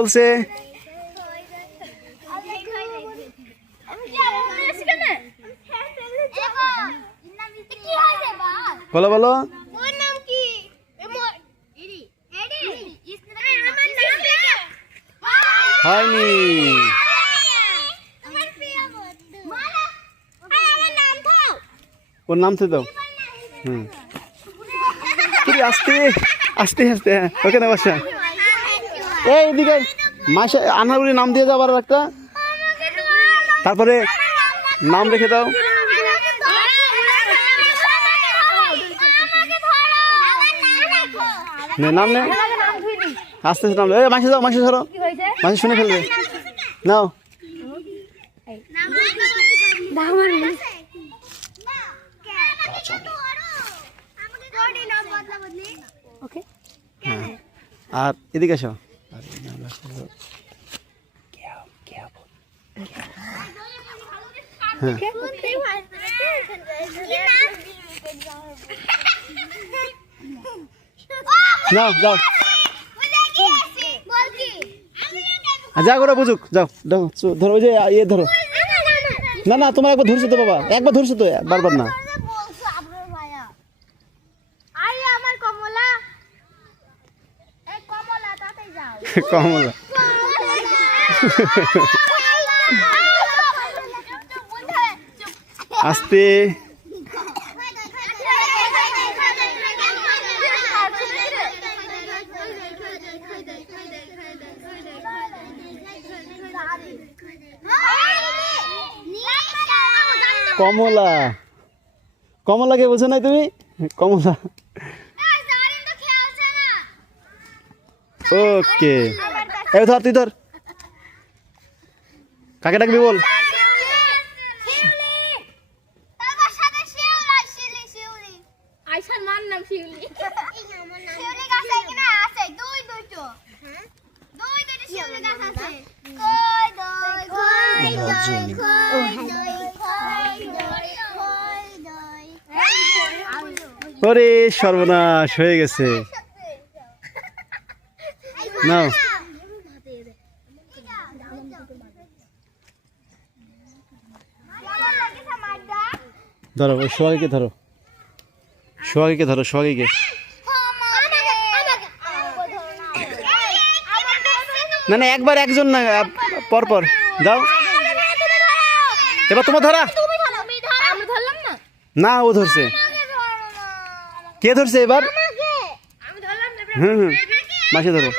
বলছে? বলো বলো। হয়নি। ওর নাম তো দাও। আস্তে আস্তে আস্তে, ওখানে বসা। এই এদিকে মাসে আনারগুলি নাম দিয়ে যাও আর একটা, তারপরে নাম রেখে দাও। নাম নে, আস্তে আস্তে নাম। এই মাসে যাও, মাসে ধরো, মাসে শুনে ফেলবে। নাও আর এদিকে আসো। হ্যাঁ যাও যাও, যা করে বুঝুক। যাও ধরো, ওই যে ইয়ে ধরো। না না, তোমার একবার ধরছো তো বাবা, একবার ধরছো তো, বারবার না। কমলা আস্তে। কমলা, কমলাকে বোঝো নাই তুমি? কমলা। ওকে, এই ধর, তুই ধর। কাকে ডাকবি বল? ওরে সর্বনাশ হয়ে গেছে। নাও ধরো, ওই সোহাগীকে ধরো, সোহাগীকে ধরো, সোহাগীকে। না না, একবার একজন না, পর পর যাও। এবার তোমার ধরা। না, ও ধরছে। কে ধরছে এবার? হুম, মাসে ধরো।